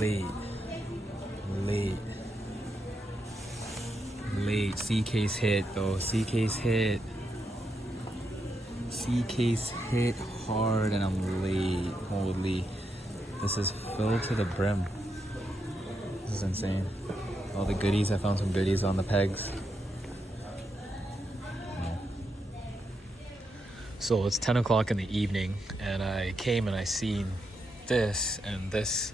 late, late, late. C case hit though. C case hit. C case hit hard, and I'm late. Holy, this is filled to the brim. This is insane. All the goodies. I found some goodies on the pegs. So it's 10 o'clock in the evening, and I came and I seen this and this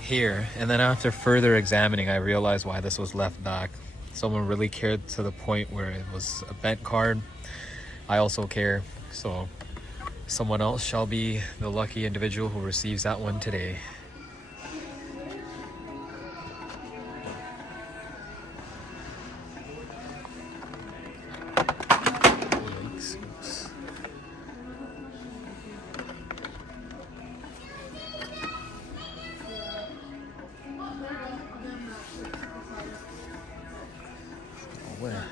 here, and then after further examining, I realized why this was left back. Someone really cared to the point where it was a bent card. I also care, so someone else shall be the lucky individual who receives that one today. Yikes. Oops. Oh, where?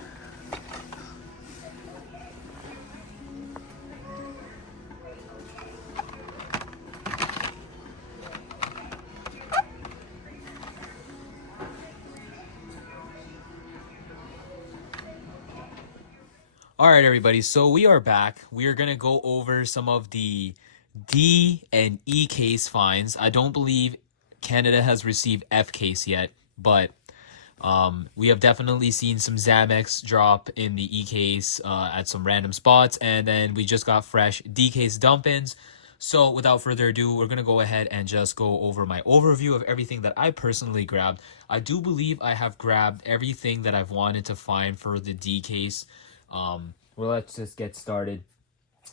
All right, everybody. So we are back. We are going to go over some of the D and E case fines. I don't believe Canada has received F case yet, but we have definitely seen some Zamex drop in the E case at some random spots. And then we just got fresh D case dump-ins. So without further ado, we're going to go ahead and just go over my overview of everything that I personally grabbed. I do believe I have grabbed everything that I've wanted to find for the D case. Well, let's just get started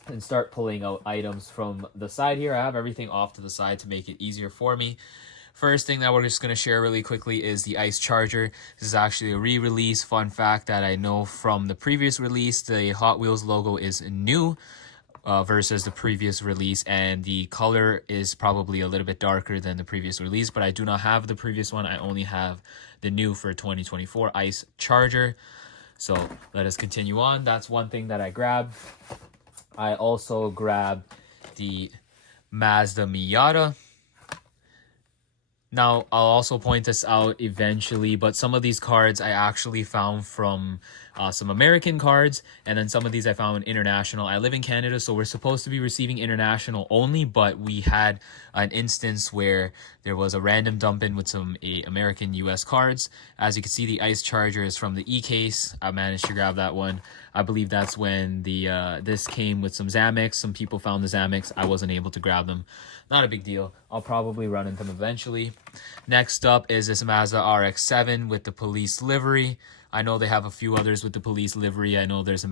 and start pulling out items from the side here. I have everything off to the side to make it easier for me. First thing that we're just going to share really quickly is the ice charger. This is actually a re-release. Fun fact that I know from the previous release, the Hot Wheels logo is new versus the previous release, and the color is probably a little bit darker than the previous release, but I do not have the previous one. I only have the new for 2024 ice charger. So let us continue on. That's one thing that I grabbed. I also grabbed the Mazda Miata. Now, I'll also point this out eventually, but some of these cards I actually found from some American cards, and then some of these I found international. I live in Canada, so we're supposed to be receiving international only, but we had an instance where there was a random dump-in with some American US cards. As you can see, the ice charger is from the E-case. I managed to grab that one. I believe that's when the this came with some Zamex. Some people found the Zamex. I wasn't able to grab them. Not a big deal. I'll probably run into them eventually. Next up is this Mazda RX-7 with the police livery. I know they have a few others with the police livery. I know there is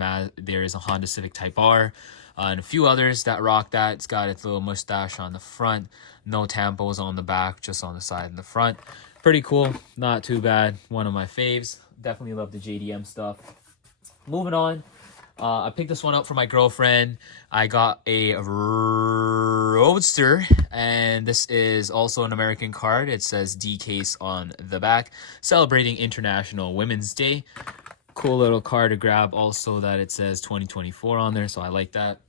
a Honda Civic Type R and a few others that rock that. It's got its little mustache on the front. No tampos on the back, just on the side and the front. Pretty cool. Not too bad. One of my faves. Definitely love the JDM stuff. Moving on. I picked this one up for my girlfriend. I got a Roadster, and this is also an American card. It says D case on the back, celebrating International Women's Day. Cool little card to grab. Also that it says 2024 on there, so I like that.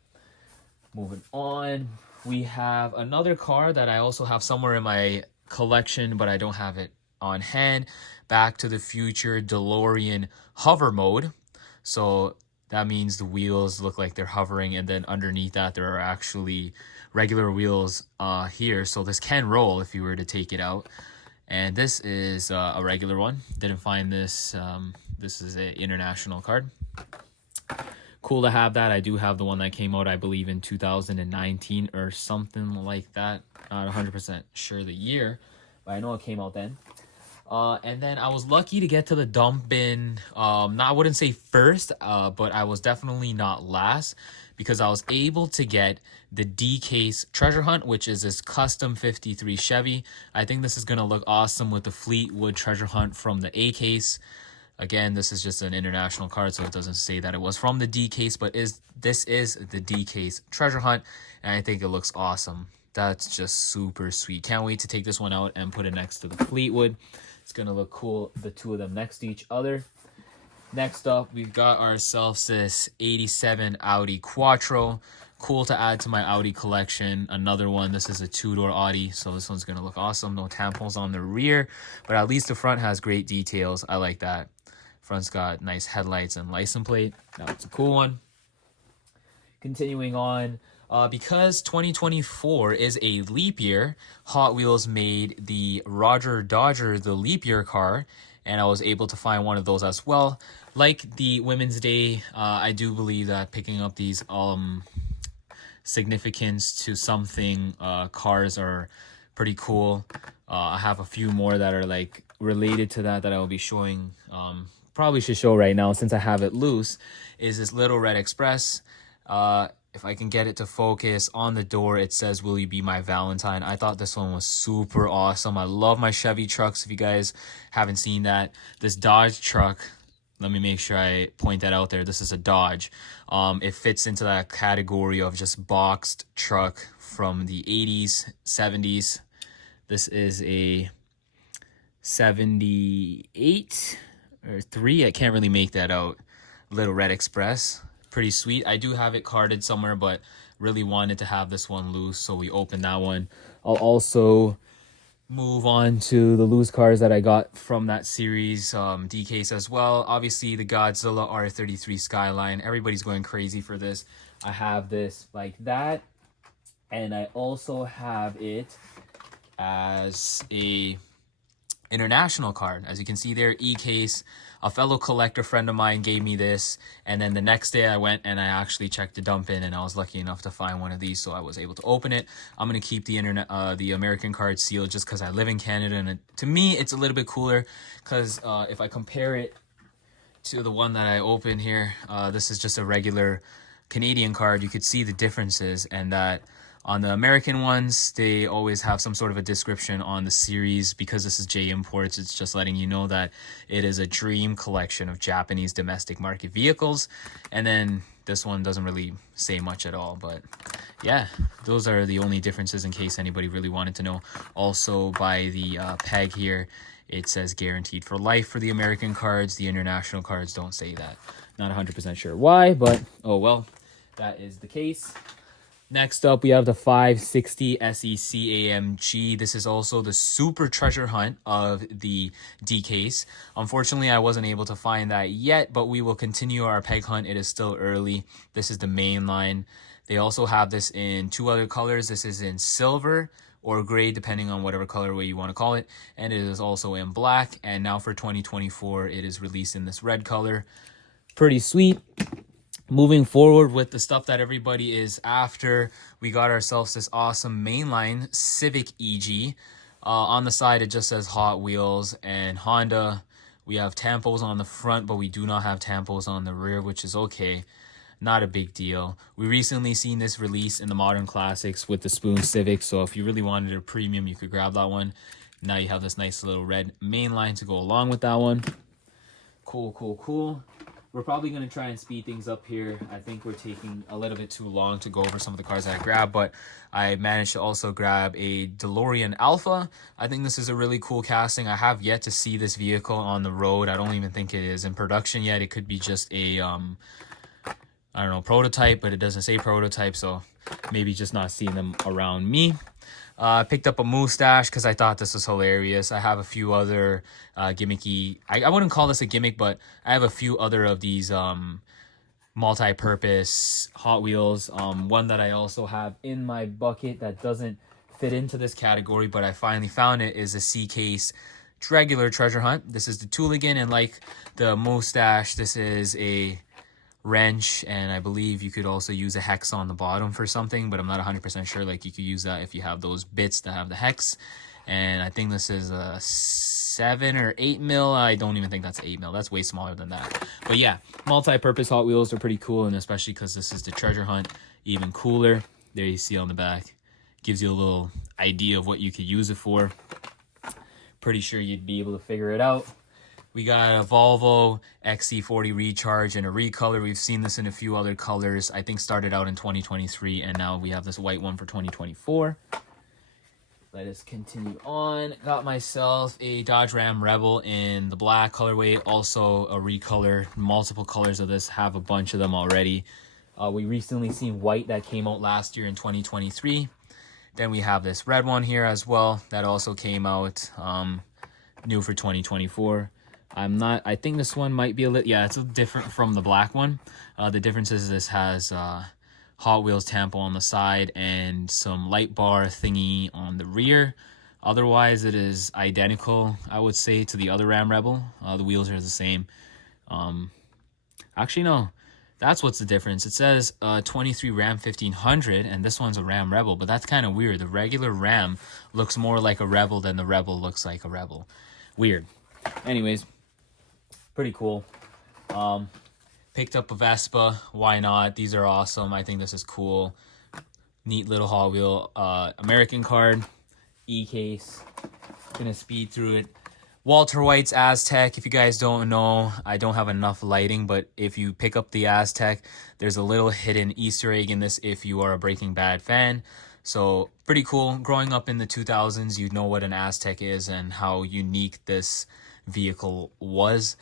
Moving on, we have another car that I also have somewhere in my collection, but I don't have it on hand. Back to the Future DeLorean hover mode. So that means the wheels look like they're hovering, and then underneath that there are actually regular wheels here. So this can roll if you were to take it out. And this is a regular one. Didn't find this. This is an international card. Cool to have that. I do have the one that came out, I believe, in 2019 or something like that. Not 100% sure the year, but I know it came out then. And then I was lucky to get to the dump bin, I wouldn't say first, but I was definitely not last, because I was able to get the D-Case Treasure Hunt, which is this custom 53 Chevy. I think this is going to look awesome with the Fleetwood Treasure Hunt from the A-Case. Again, this is just an international card, so it doesn't say that it was from the D-Case, but this is the D-Case Treasure Hunt, and I think it looks awesome. That's just super sweet. Can't wait to take this one out and put it next to the Fleetwood. It's going to look cool, the two of them next to each other. Next up, we've got ourselves this 87 Audi Quattro. Cool to add to my Audi collection. Another one, this is a two-door Audi, so this one's gonna look awesome. No tampons on the rear, but at least the front has great details. I like that. Front's got nice headlights and license plate. That's a cool one. Continuing on, because 2024 is a leap year, Hot Wheels made the Roger Dodger the leap year car, and I was able to find one of those as well. Like the Women's Day, I do believe that picking up these significance to something cars are pretty cool. I have a few more that are like related to that I will be showing. Probably should show right now since I have it loose. Is this little red express. If I can get it to focus, on the door it says, "Will you be my Valentine?" I thought this one was super awesome. I love my Chevy trucks. If you guys haven't seen that, this Dodge truck, let me make sure I point that out there. This is a Dodge. It fits into that category of just boxed truck from the 80s, 70s. This is a 78 or 3. I can't really make that out. Little Red Express. Pretty sweet. I do have it carded somewhere, but really wanted to have this one loose, so we opened that one. I'll also move on to the loose cars that I got from that series D-case as well. Obviously the Godzilla R33 Skyline. Everybody's going crazy for this. I have this like that, and I also have it as a international card. As you can see there, E-case. A fellow collector friend of mine gave me this, and then the next day I went and I actually checked the dump in, and I was lucky enough to find one of these, so I was able to open it. I'm gonna keep the the American card sealed just because I live in Canada, and to me it's a little bit cooler because if I compare it to the one that I opened here, this is just a regular Canadian card. You could see the differences, and that on the American ones, they always have some sort of a description on the series. Because this is J Imports, it's just letting you know that it is a dream collection of Japanese domestic market vehicles. And then this one doesn't really say much at all, but yeah, those are the only differences in case anybody really wanted to know. Also, by the peg here, it says guaranteed for life for the American cards. The international cards don't say that. Not 100% sure why, but oh well, that is the case. Next up, we have the 560 SEC AMG. This is also the super treasure hunt of the D-case. Unfortunately, I wasn't able to find that yet, but we will continue our peg hunt. It is still early. This is the main line. They also have this in 2 other colors. This is in silver or gray, depending on whatever colorway you want to call it. And it is also in black. And now for 2024, it is released in this red color. Pretty sweet. Moving forward with the stuff that everybody is after, we got ourselves this awesome mainline Civic EG. On the side, it just says Hot Wheels and Honda. We have tampos on the front, but we do not have tampos on the rear, which is okay. Not a big deal. We recently seen this release in the Modern Classics with the Spoon Civic, so if you really wanted a premium, you could grab that one. Now you have this nice little red mainline to go along with that one. Cool, cool, cool. We're probably going to try and speed things up here. I think we're taking a little bit too long to go over some of the cars that I grabbed, but I managed to also grab a DeLorean Alpha. I think this is a really cool casting. I have yet to see this vehicle on the road. I don't even think it is in production yet. It could be just a, I don't know, prototype, but it doesn't say prototype, so maybe just not seeing them around me. Picked up a mustache because I thought this was hilarious. I have a few other gimmicky, I wouldn't call this a gimmick, but I have a few other of these multi-purpose Hot Wheels. One that I also have in my bucket that doesn't fit into this category, but I finally found it, is a C-case regular treasure hunt. This is the Tooligan, and like the mustache, this is a wrench, and I believe you could also use a hex on the bottom for something, but I'm not 100% sure. Like, you could use that if you have those bits that have the hex. And I think this is a 7 or 8 mil. I don't even think that's 8 mil. That's way smaller than that. But yeah, multi-purpose Hot Wheels are pretty cool, and especially because this is the treasure hunt, even cooler. There you see on the back, gives you a little idea of what you could use it for. Pretty sure you'd be able to figure it out. We got a Volvo XC40 Recharge in a recolor. We've seen this in a few other colors. I think started out in 2023, and now we have this white one for 2024. Let us continue on. Got myself a Dodge Ram Rebel in the black colorway. Also a recolor. Multiple colors of this. Have a bunch of them already. We recently seen white that came out last year in 2023. Then we have this red one here as well that also came out new for 2024. I think this one might be a little, yeah, it's different from the black one. The difference is this has Hot Wheels tampo on the side and some light bar thingy on the rear. Otherwise, it is identical, I would say, to the other Ram Rebel. The wheels are the same. Actually, no. That's what's the difference. It says 23 Ram 1500, and this one's a Ram Rebel, but that's kind of weird. The regular Ram looks more like a Rebel than the Rebel looks like a Rebel. Weird. Anyways, pretty cool. Picked up a Vespa. Why not? These are awesome. I think this is cool. Neat little Hot Wheel. American card. E-case. Gonna speed through it. Walter White's Aztec. If you guys don't know, I don't have enough lighting, but if you pick up the Aztec, there's a little hidden Easter egg in this if you are a Breaking Bad fan. So pretty cool. Growing up in the 2000s, you know what an Aztec is and how unique this vehicle was.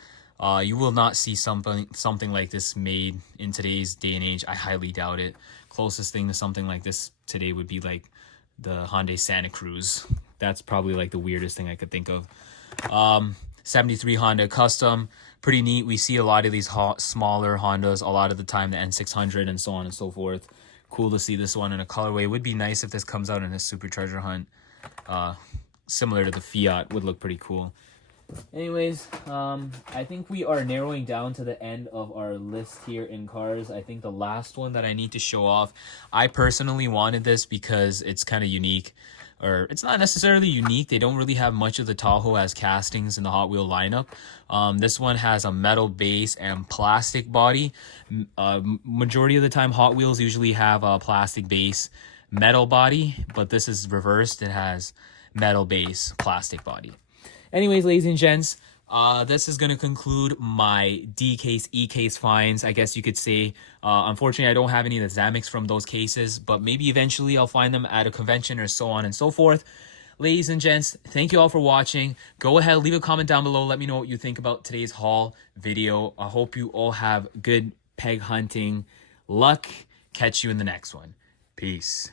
You will not see something like this made in today's day and age. I highly doubt it. Closest thing to something like this today would be like the Hyundai Santa Cruz. That's probably like the weirdest thing I could think of. 73 Honda Custom, pretty neat. We see a lot of these smaller Hondas a lot of the time, the N600 and so on and so forth. Cool to see this one in a colorway. Would be nice if this comes out in a supercharger hunt, similar to the Fiat. Would look pretty cool. Anyways, I think we are narrowing down to the end of our list here in cars. I think the last one that I need to show off, I personally wanted this because it's kind of unique. Or it's not necessarily unique. They don't really have much of the Tahoe as castings in the Hot Wheel lineup. This one has a metal base and plastic body. Majority of the time, Hot Wheels usually have a plastic base, metal body, but this is reversed. It has metal base, plastic body. Anyways, ladies and gents, this is going to conclude my D-case, E-case finds, I guess you could say. Unfortunately, I don't have any of the Zamex from those cases, but maybe eventually I'll find them at a convention or so on and so forth. Ladies and gents, thank you all for watching. Go ahead, leave a comment down below. Let me know what you think about today's haul video. I hope you all have good peg hunting luck. Catch you in the next one. Peace.